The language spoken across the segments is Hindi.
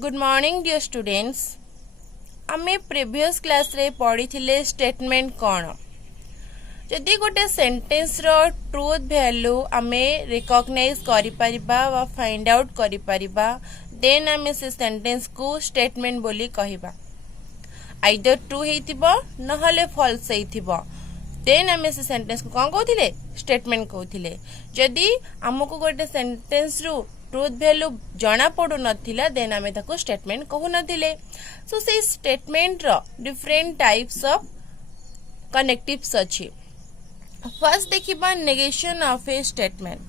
Good morning dear students. आमे प्रीवियस क्लास रे पढ़ी थिले स्टेटमेंट कौन जदि गोटे सेंटेंस रो ट्रूथ वैल्यू आमे रिकॉग्नाइज करि परिबा वा फाइंड आउट करि परिबा देन आमे से सेंटेंस को स्टेटमेंट बोली कहिबा। आइदर ट्रू हेतिबो नहले फॉल्स हेतिबो देन आमे से सेंटेंस को कोन कहथिले स्टेटमेंट कहथिले। जदि हमको गोटे सेंटेंस रो ट्रूथ वैल्यू जना पड़ू नथिला देन आमे ताको स्टेटमेंट कहू नथिले। सो से स्टेटमेंट रो डिफरेंट टाइप्स ऑफ कनेक्टिव्स अछि। फर्स्ट देखिबा negation of a statement.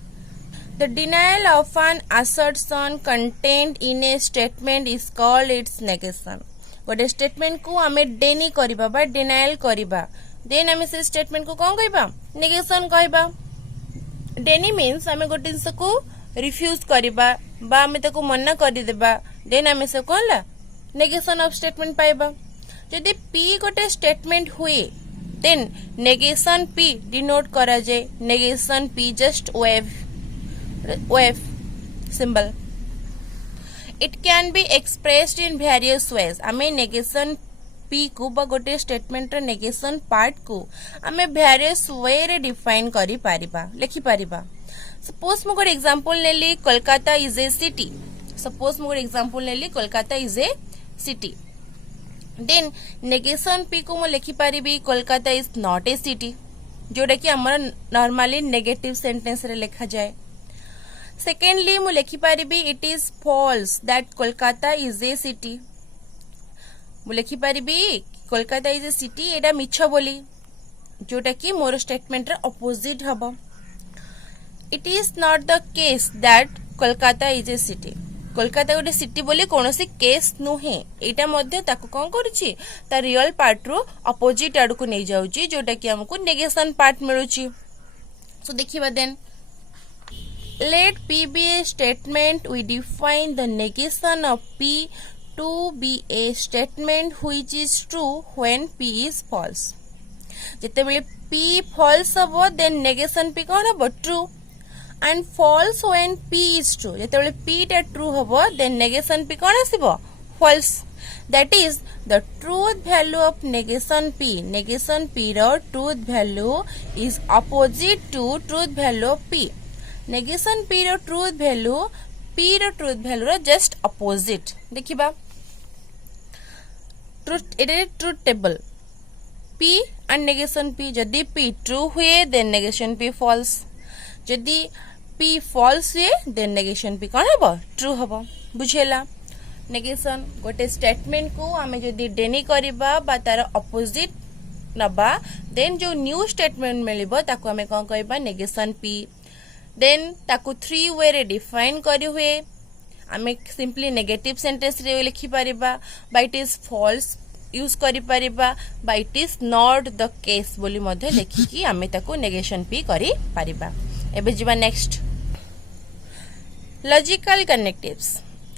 The denial of an assertion content in a statement is called its negation. गोटे स्टेटमेंट को आमे डेनी करिबा बा डिनायल करिबा देन आमे से स्टेटमेंट को कोन कहबा नेगेशन कहबा। डेनी मीन्स आमे गोटे जिंस को रिफ्यूज करिबा बा आमे ताको मना करि देबा देन आमे से कहला नेगेशन ऑफ स्टेटमेंट पाइबा। जदि पी गोटे स्टेटमेंट हुए देन नेगेशन पी डिनोट करा जाए। Negation P just wave symbol. It can be expressed in various ways. आमे नेगेशन पी को बा गोटे स्टेटमेंट रो नेगेशन पार्ट को आमे वेरियस वे रे डिफाइन करि पारिबा लिखि पारिबा। सपोज मु गोटे एग्जांपल नेली Kolkata is a city. Suppose मु गोटे एग्जांपल नेली Kolkata is a city then negation P को मु लिखि पारिबी Kolkata is not a city जोटा कि हमर नॉर्मली नेगेटिव सेंटेंस रे लिखा जाए। सेकेंडली मु लिखि पारिबी it is false that Kolkata is a city. मु लिखि पारिबी कोलकाता इज ए सिटी एटा मिछ बोली जोटा कि मोर स्टेटमेंट रे ऑपोजिट हबो। It is not the case that Kolkata is a city. Kolkata गोटे सिटी बोली कौनसी केस नुहे एटा मध्य ताको कोन करूची ता रियल पार्ट रो ऑपोजिट आड़ को नै जाउची जोटा कि हमको नेगेशन पार्ट मिलुची। सो देखिबा then let P be a statement we define the negation of P to be a statement which is true when P is false. जते बेले पी फॉल्स हबो देन नेगेशन पी कोन हबो true and false when p is true। जेतेबेले p टा true हबो then negation p कोन आसीबो false। that is the truth value of negation p। negation p रो truth value is opposite to truth value of p। negation p रो truth value p रो truth value रो just opposite। देखिबा truth it is truth table p and negation p। जदी p true हुए then negation p false। जदी p false हुए देन नेगेशन p कौन हबो ट्रू हबो। बुझेला नेगेशन गोटे स्टेटमेंट को आमे जदी डेनी करिबा बा तार ऑपोजिट नबा देन जो न्यू स्टेटमेंट मिलिबो ताको आमे कोन कहबा नेगेशन p। देन ताको थ्री वे रे डिफाइन करि हुए आमे सिंपली नेगेटिव सेंटेंस रे लिखि परिबा बा इट इज फॉल्स यूज करि परिबा बा it is not the case बोली मध्ये लिखि कि आमे ताको नेगेशन p करि परिबा। एबे जीवा नेक्स्ट लॉजिकल कनेक्टिव्स।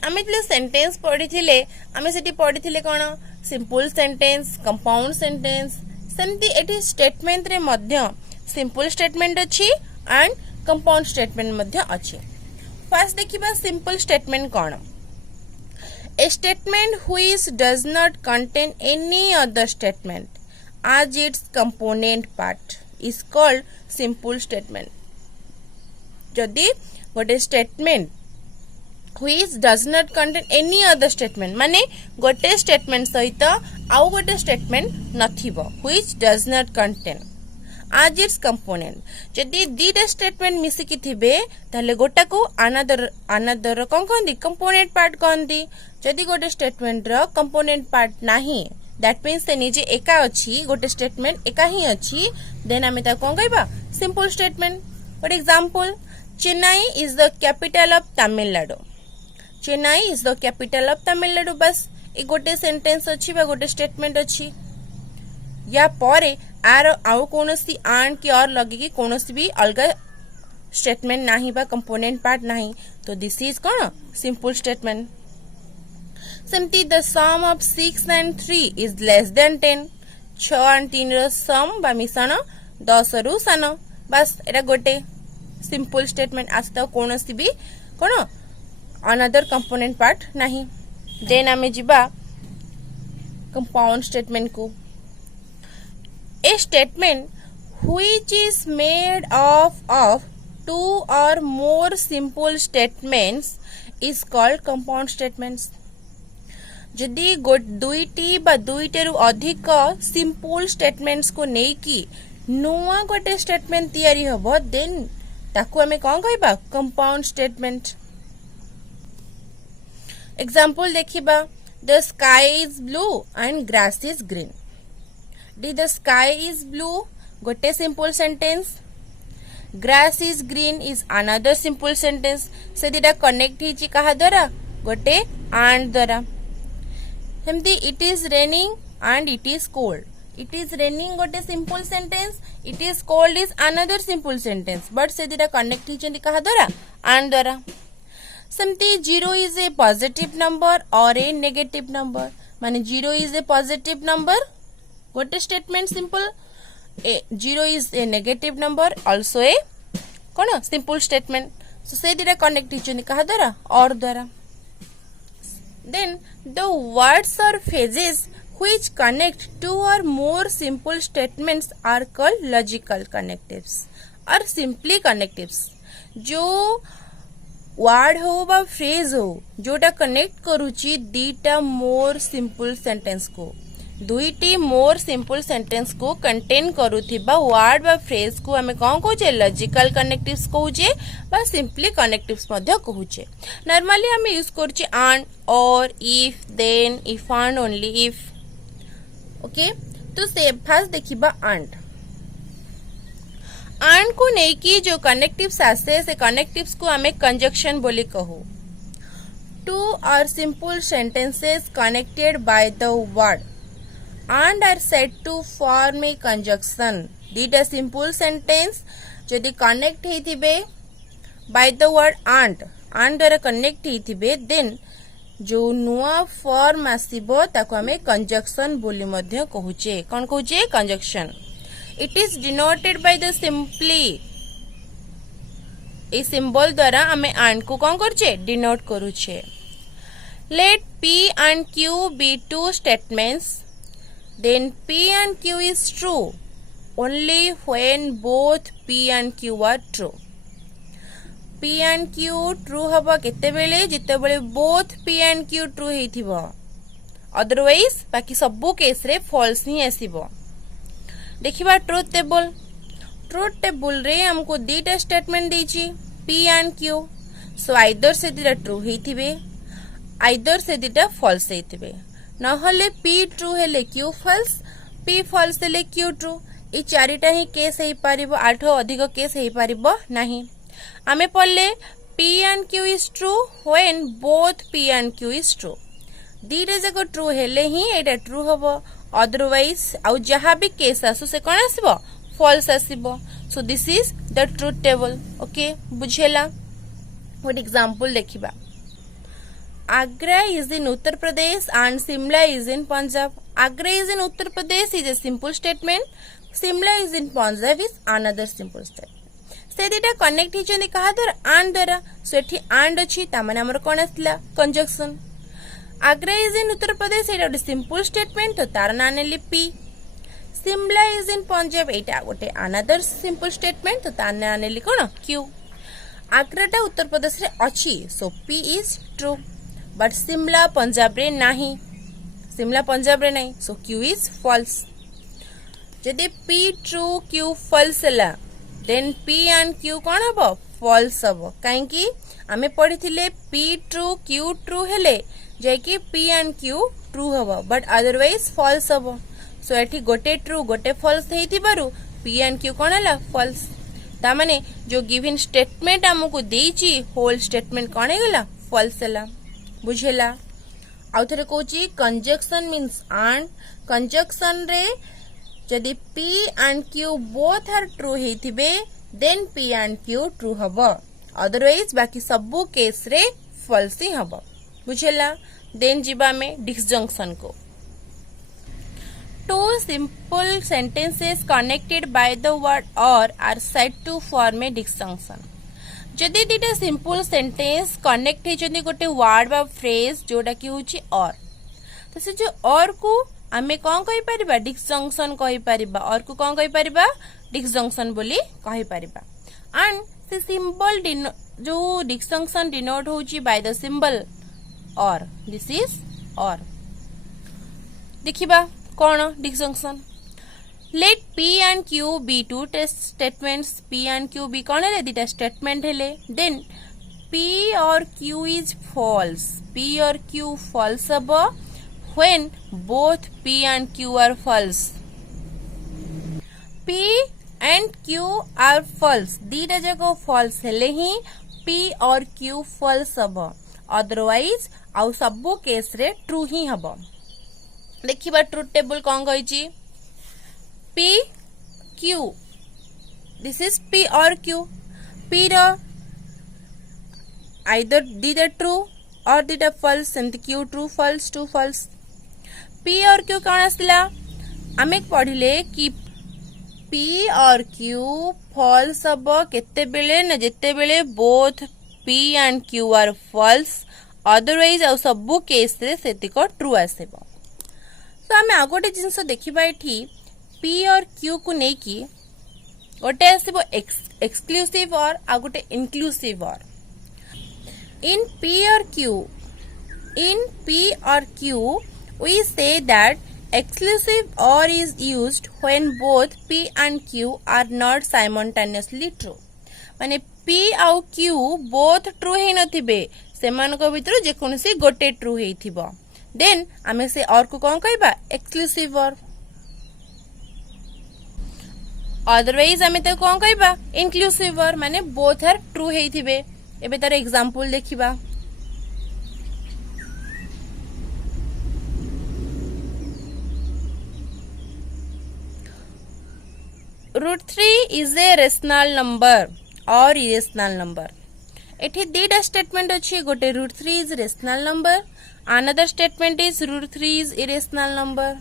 आमे तले सेंटेंस पढी थिले आमे सेठी पढी थिले कोन सिंपल सेंटेंस कंपाउंड सेंटेंस सेमती एठी स्टेटमेंट रे मध्य सिंपल स्टेटमेंट अछि एंड कंपाउंड स्टेटमेंट मध्य अछि। फर्स्ट देखिबा simple statement cone A statement which does not contain any other statement as its component part is called simple statement। जदि गोटे statement which does not contain any other statement माने गोटे स्टेटमेंट सहित आउ गोटे statement नथिबो which does not contain as its component। जदि दीटा स्टेटमेंट मिसी कि थिबे ताले गोटा को अनदर कोन कहंदी कंपोनेंट पार्ट कहंदी। जदि गोटे स्टेटमेंट रो कंपोनेंट पार्ट नाही दैट मीन्स से निजे एका अछि गोटे स्टेटमेंट एका ही अछि देन आमे ता कोन कहबा simple statement. For example Chennai is the capital of Tamil Nadu. Chennai is the capital of Tamil Nadu बस ए गोटे सेंटेंस अछि बा गोटे स्टेटमेंट अछि। या परे आर आउ कोनोसी आन की और लगे कि कोनोसी भी अलगा स्टेटमेंट नाही बा कंपोनेंट पार्ट नाही तो दिस इज कोन सिंपल स्टेटमेंट। सेमती the sum of 6 and 3 is less than 10। 6 and 3 रो सम बा मिश्रण 10 रु सान बस एटा गोटे सिंपल स्टेटमेंट आस्ता कोनोसी भी कोन अनदर कंपोनेंट पार्ट नहीं। देन आमे जिबा कंपाउंड स्टेटमेंट को. ए statement which is made of two or more simple statements is called compound statements. जदि दुईटी बा दुईटेरु अधिक सिंपल स्टेटमेंट्स को नेकी नुआ गोटे स्टेटमेंट तैयारी हबो देन ताकू हमें कौन कहबा कंपाउंड स्टेटमेंट. एग्जांपल देखिबा the sky is blue and grass is green. डी द स्काई इज ब्लू गोटे simple sentence, grass is green is another simple sentence. से दिटा कनेक्ट हिची कहा द्वारा गोटे एंड द्वारा. हमदी it is raining and it is cold. It is raining गोटे simple sentence, it is cold is another simple sentence but से दिटा कनेक्ट हिचंदी कहा द्वारा एंड द्वारा. सेमती 0 इज ए पॉजिटिव नंबर और ए नेगेटिव नंबर. माने 0 इज ए पॉजिटिव नंबर गोटे statement simple, 0 is a negative number also a कौन simple statement. so से दिरा connect हिचंदी कहा द्वारा और द्वारा. then the words or phrases which connect two or more simple statements are called logical connectives or simply connectives. जो वर्ड हो बा फ्रेज हो जोटा कनेक्ट करूची दीटा मोर सिंपल सेंटेंस को, दुईटी मोर सिंपल सेंटेंस को कंटेन करूथिबा वर्ड बा फ्रेज को हमें कौन कहूचे लॉजिकल कनेक्टिव्स कहूचे बा सिंपली कनेक्टिव्स मध्य कहूचे. नॉर्मली हमें यूज करूचे and or if then if and only if. Okay तो से फर्स्ट देखिबा एंड को नेकी जो कनेक्टिव्स आसे से कनेक्टिव्स को हमें कंजक्शन बोली कहू. Two are simple sentences connected by the word and are said to form a conjunction. दीटा सिंपल सेंटेंस जदि कनेक्ट हेथिबे by the word and द्वारा कनेक्ट हेथिबे देन जो नुआ फॉर्म आसीबो ताको हमें कंजक्शन बोली मध्य कहूचे. कौन कहूचे conjunction. It is denoted by the simply. A symbol द्वारा हमें and को कौन करछे डिनोट करूचे. Let P and Q be two statements. Then P and Q is true only when both P and Q are true. P and Q true हबा केते बेले जिते बेले both P and Q true हेथिबो. Otherwise बाकी सबु केस रे false ही आसीबो. देखिबा ट्रुथ टेबल. ट्रुथ टेबल रे हमको दीटा स्टेटमेंट देछि P and Q. So either से दीटा ट्रू हेथिबे आइदर से दीटा false हेथिबे. नहले P ट्रू हेले Q फॉल्स, P फॉल्स हेले Q ट्रू. ए चारिटा ही केस हेई पारिबो, आठ अधिक केस हेई पारिबो नाही. आमे पल्ले P and Q is true when both P and Q is true. दीटा जको ट्रू हेले ही एटा ट्रू हबो. अदरवाइज आउ जहा भी केस आसु से कोन आसीबो फॉल्स आसीबो. So this is the truth table. Okay बुझेला. व्हाट एग्जांपल देखिबा. Agra is in Uttar Pradesh and Simla is in Punjab. Agra is in Uttar Pradesh is a simple statement. Simla is in Punjab is another simple statement. से दिटा कनेक्ट हिचंदी कहा द्वारा and द्वारा. सो एठी and अछि ता माने हमर कोन आसला conjunction. Agra is in Uttar Pradesh एटा गोटे सिंपल स्टेटमेंट तो तार ना नेली P. Simla is in Punjab एटा गोटे another simple statement तो तार ना नेली कोन Q. Agra टा उत्तर प्रदेश रे अछि सो P is true. बट सिमला पंजाब रे नाही, सिमला पंजाब रे नहीं सो Q इज फॉल्स. जदि P ट्रू Q फॉल्स हला देन P एंड Q कोन हबो फॉल्स हबो. काहे कि हमें पढिथिले P ट्रू Q ट्रू हेले जे कि P एंड Q ट्रू हबो बट अदरवाइज फॉल्स हबो. सो एठी गोटे ट्रू गोटे फॉल्स हेथिबारु P एंड Q कोन हला फॉल्स. ता माने जो गिवन स्टेटमेंट हमकु देछि होल स्टेटमेंट कोन हेला फॉल्स हला. बुझेला. आउ थरे कहूची कंजक्शन मीन्स एंड. कंजक्शन रे जदि P and Q both are true हेथिबे then P and Q true हबो. अदरवाइज बाकी सबु केस रे फॉल्स ही हबो. बुझेला. देन जिबा में डिसजंक्शन को. Two simple sentences connected by the word or are said to form a disjunction. जदि दीटा सिंपल सेंटेंस कनेक्ट होती गोटे वर्ड बा फ्रेज जोटा कि होची और, तो से जो और को आमे कौन कहि परिबा डिसजंक्शन कहि परिबा, और को कौन कहि परिबा डिसजंक्शन बोली कहि परिबा। एंड से सिंबल जो डिसजंक्शन डिनोट होची by the symbol or, this is or. देखिबा कौन disjunction, let P and Q be two test statements, P and Q be कौन है दीटा स्टेटमेंट हेले, then P और Q is false, P और Q false hub when both P and Q are false, P and Q are false, दीटा जाको false हेले ही P और Q false हब, otherwise आउ सबो केस रे ट्रू ही हब। देखिबा ट्रुथ टेबल कौन कहिची, P Q, this is P or Q, P रो either दीटा ट्रू और दीटा फॉल्स, सेमती Q true false true false. P और Q कौन आसला, आमे पढ़िले कि P और Q फॉल्स हब केते बेले न जेते बेले both P and Q are false, otherwise आउ सबु केस रे सेतिको ट्रू आसेबो। तो आमे आ गोटे जिंस देखिबा एठी P और Q को नहीं की गोटे आसबो एक्सक्लूसिव और आ गोटे इंक्लूसिव और। इन P और Q we say that exclusive or is used when both P and Q are not simultaneously true, माने P आउ Q both true हे नथिबे, सेमानको भितर जे कोनसी गोटे ट्रू हेइथिबो, देन आमे से और को कोन कहबा एक्सक्लूसिव और, अदरवाइज आमे तो कौन कहबा इंक्लूसिव और, माने बोथ आर ट्रू हेइथिबे। एबे तार एग्जांपल देखिबा, √3 इज ए रेशनल नंबर और इरेशनल नंबर। एठी दीटा स्टेटमेंट अछि, गोटे √3 is rational number, another statement is √3 is irrational number.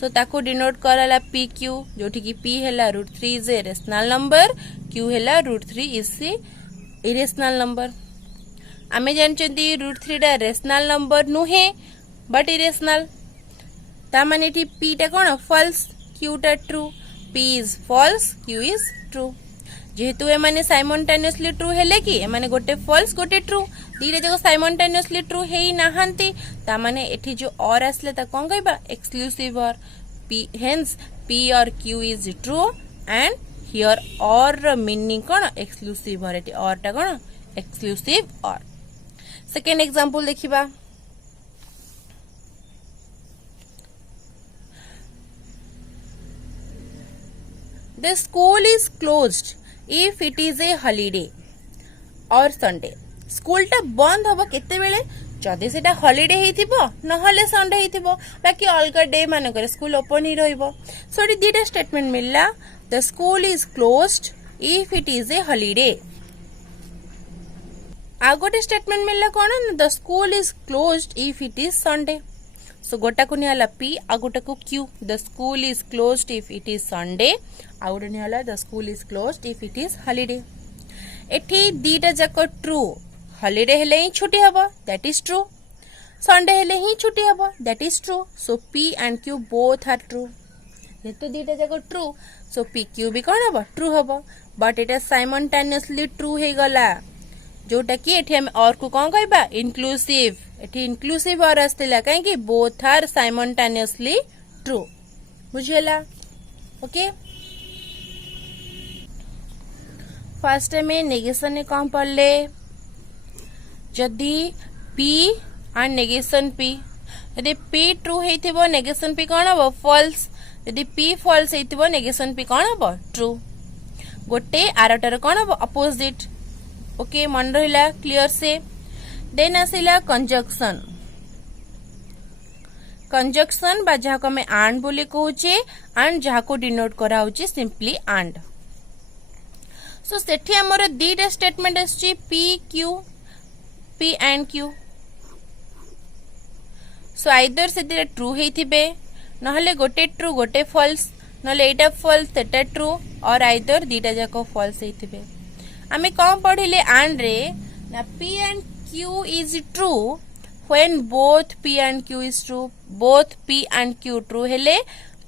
So ताको डिनोट कराला PQ, जोठी की P हैला √3 is a rational number, Q हैला √3 इज ए इरेशनल नंबर। आमे जानचंती √3 टा रेशनल नंबर नुहे बट इरेशनल, ता माने एठी P टा कोन फॉल्स, Q टा true, P is false, Q is true. जेहेतु ए माने साइमल्टेनियसली ट्रू हेले कि ए माने गोटे फॉल्स गोटे ट्रू, दीटा जको साइमल्टेनियसली ट्रू हेई नाहंती, ता माने एठी जो और आसले ता कोन कहबा एक्सक्लूसिव और। P hence P और Q is true and here or meaning cone exclusive और, एठी और टा कोन एक्सक्लूसिव और। सेकंड एग्जांपल देखिबा, the school is closed if it is a holiday or Sunday, school टा बंद हबो केते बेले जदि सेटा हॉलिडे हेइथिबो नहले संडे हेइथिबो, बाकी अलगा डे मानकर स्कूल ओपन ही रहइबो। सो एटी दीटा स्टेटमेंट मिलला, the school is closed if it is a holiday. आ गोटे स्टेटमेंट मिलला कोन, the school is closed if it is Sunday. So गोटा को निहला P, आ गोटा को Q, the school is closed if it is Sunday, आ गोटे निहला the school is closed if it is holiday. एठी दीटा जाको ट्रू, हॉलिडे हेले ही छुट्टी हबो दैट इज ट्रू, संडे हेले ही छुट्टी हबो that is true. So P and Q both are true, जेतो दीटा जाको ट्रू सो P Q भी कोन हबो ट्रू हबो, बट एटा साइमल्टेनियसली ट्रू हे गला, जोटा कि एठी हम और को कोन कहबा इंक्लूसिव। एठी इंक्लूसिव और आस्तेला काहे कि बोथ आर साइमल्टेनियसली ट्रू, बुझेला? ओके, फर्स्ट में नेगेशन ने कौन पढ़ले, जदि P एंड नेगेशन P, यदि P ट्रू हेइथिबो नेगेशन P कोन हबो फॉल्स, यदि P फॉल्स हेइथिबो नेगेशन P कोन हबो ट्रू। गोटे आरटर कोन हबो अपोजिट। ओके, मन रहिला क्लियर से। देन आसिला कंजक्शन, कंजक्शन बा जहा को हमें एंड बोली कहूचे, एंड जहा को डिनोट करा होचे सिंपली एंड। सो सेठी हमर दीटा स्टेटमेंट आछि P Q, P and Q। So either से दिटा ट्रू हेइथिबे, नहले गोटे ट्रू गोटे फॉल्स, नहले एटा फॉल्स सेटा ट्रू, और आइदर दीटा जाको फॉल्स हेइथिबे। आमे कौन पढ़िले एंड रे ना P and Q is true when both P and Q is true, both P and Q true हेले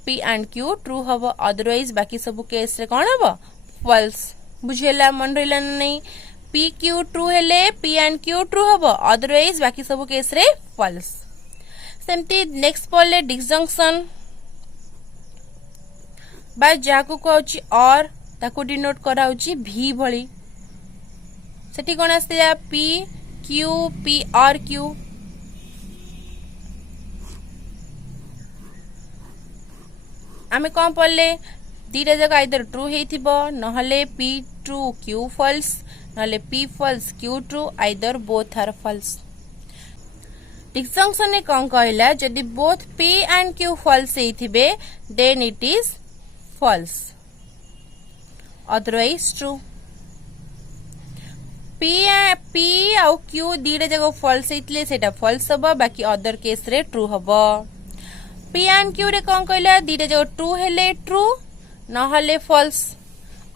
P and Q true हबो, अदरवाइज बाकी सब केस रे कौन हबो false। बुझेला मन रहिला नहीं, P Q true हेले P and Q true हबो, अदरवाइज बाकी सब केस रे false। सेमती नेक्स्ट पढ़ले डिसजंक्शन बा जाको कहउची और ताको डिनोट कराउची V भली, सेठी कोन आस्तिला P Q P और Q। आमे कौन पढ़ले दीटा जगह आइदर ट्रू हेथिबो नहले P ट्रू Q फॉल्स नहले P false Q true, either both are false. Disjunction ने कौन कहला जदि both P and Q false हेथिबे then it is false, otherwise true. P आउ Q दीटा जगह फॉल्स हेतले सेटा फॉल्स हबो, बाकी अदर केस रे ट्रू हबो। P and Q रे कौन कहला दीटा जगह ट्रू हेले ट्रू नहले फॉल्स,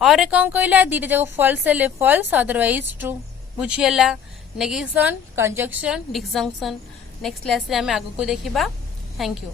और कौन कहला दीटा जगह फॉल्स हेले फॉल्स अदरवाइज ट्रू। बुझियला negation, conjunction, disjunction. Next class रे हमें आगु को देखिबा। Thank you.